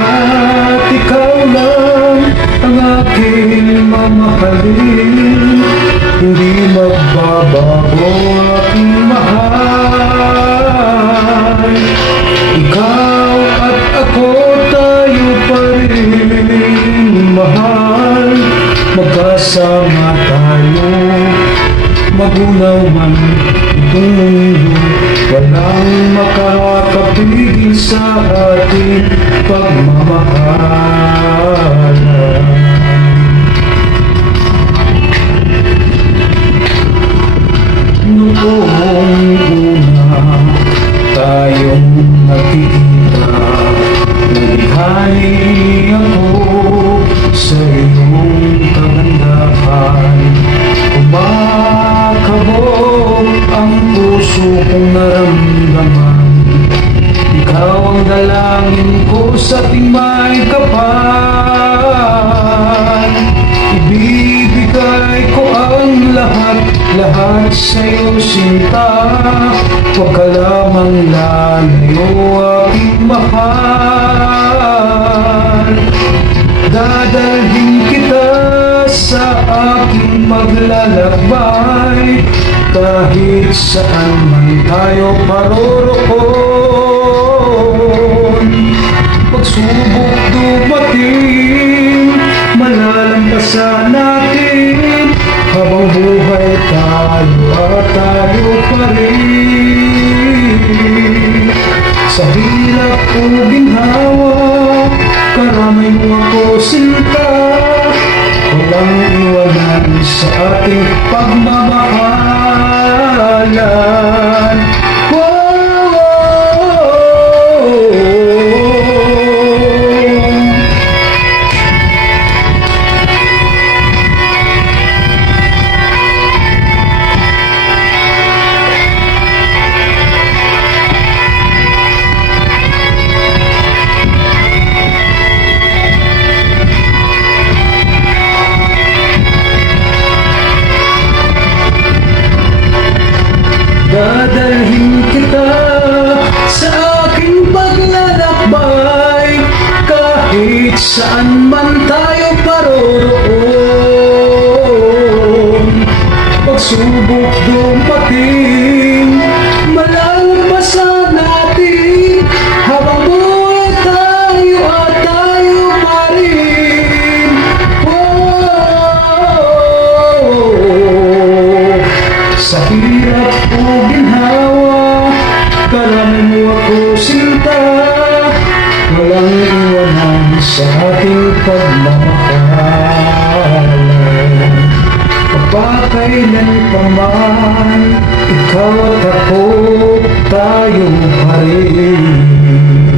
Sapagkat ikaw lang ang aking mamahalin, hindi magbabago aking mahal. Ikaw at ako, tayo pa rin mahal. Magkasama tayo, magunaw man itong mundo, walang makakapigil sa ating pagmamahalan. Noong una tayong nagkikita, nalihani ako sa iyong kagandahan. Kumakabog ang puso kong naramdaman. Ikaw ang dalangin ko sa tuwing may kapal. Ibibigay ko ang lahat sa'yo, sinta. Huwag ka lamang lalayo, aking mahal. Dadalhin kita sa aking maglalakbay, kahit saan man tayo paroroon. Pagsubok dumating, malalampasan natin. Habang buhay tayo at tayo pa rin. Sa hirap o ginhawa, karamay mo ako, sinta. Walang iwanan sa ating pagmamahalan. Dadalhin kita sa aking paglalakbay, kahit saan man tayo paroroon. Pagsubok dumating, malalampasan natin. Habang buhay tayo at tayo pa rin. Sa hirap o ginhawa, karamay mo ako, sinta. Walang iwanan sa ating pagmamahalan. Kapagkailan pa man, ikaw at ako, tayo pa rin.